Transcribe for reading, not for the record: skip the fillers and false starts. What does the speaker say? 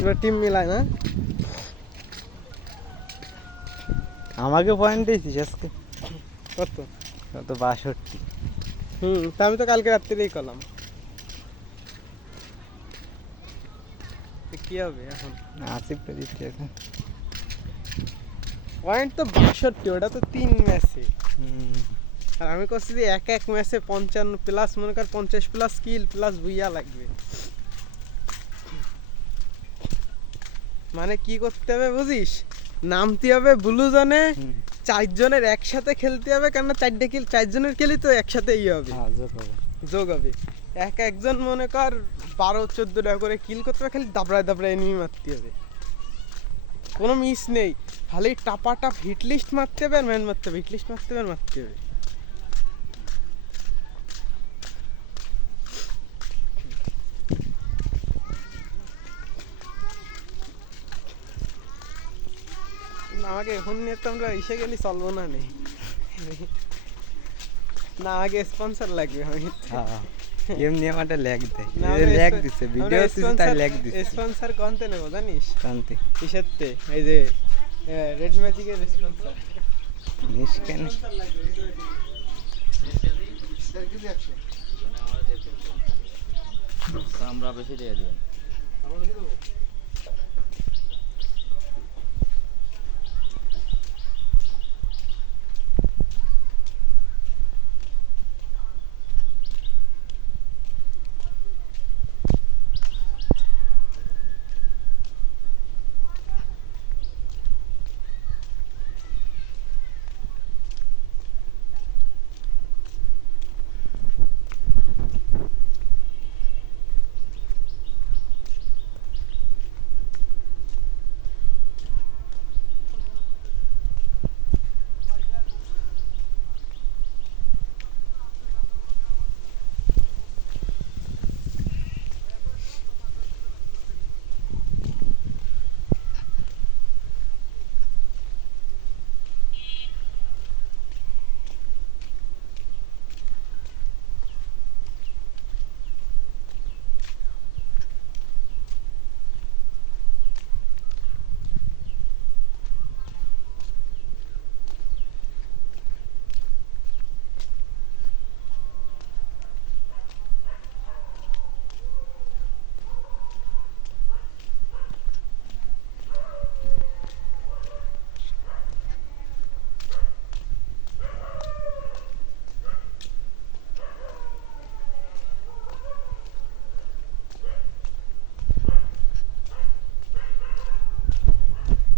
এবার টিম মিলায় না। আমাকে পয়েন্ট দিয়েছিস আজকে কত? কত 62। তা আমি তো কালকে রাত্রিরেই করলাম। কি হবে এখন? আসিফটা দিচ্ছে এখন। পয়েন্ট তো 62, ওটা তো 3 ম্যাচে। আর আমি করছি যে এক ম্যাচে 55 প্লাস, মনে কর 50 প্লাস কিল প্লাস বুইয়া লাগবে। মানে কি করতে হবে বুঝিস, নামতে হবে ব্লু জোনে, 4 জনের একসাথে খেলতে হবে, কেননা 4টে কিল 4 জনের খেলি তো একসাথে হবে, যোগ হবে। একজন মনে কর 12-14টা করে কিল করতে হবে, খালি দাবড়ায় দাবড়ায় এনিমি মারতে হবে, কোনো মিস নেই। খালি টাপাটাপ হিট লিস্ট মারতে হবে আর ম্যান মারতে হবে, হিট লিস্ট মারতে হবে আর মারতে হবে। আমাকে এখন নিয়ে তো আমরা এসে গেলে চলবো না নেই না, আগে স্পন্সর লাগবে। আমি এমনি আমারটা ল্যাগ দেয়, ল্যাগ দিছে ভিডিও দিছে তাই ল্যাগ দিছে। স্পন্সর কোনতে নেব জানিস? শান্তি কিসেরতে? এই যে রেড ম্যাজিকের স্পন্সর। নিষ্কেন আমরা বেশি দিয়ে দিবেন।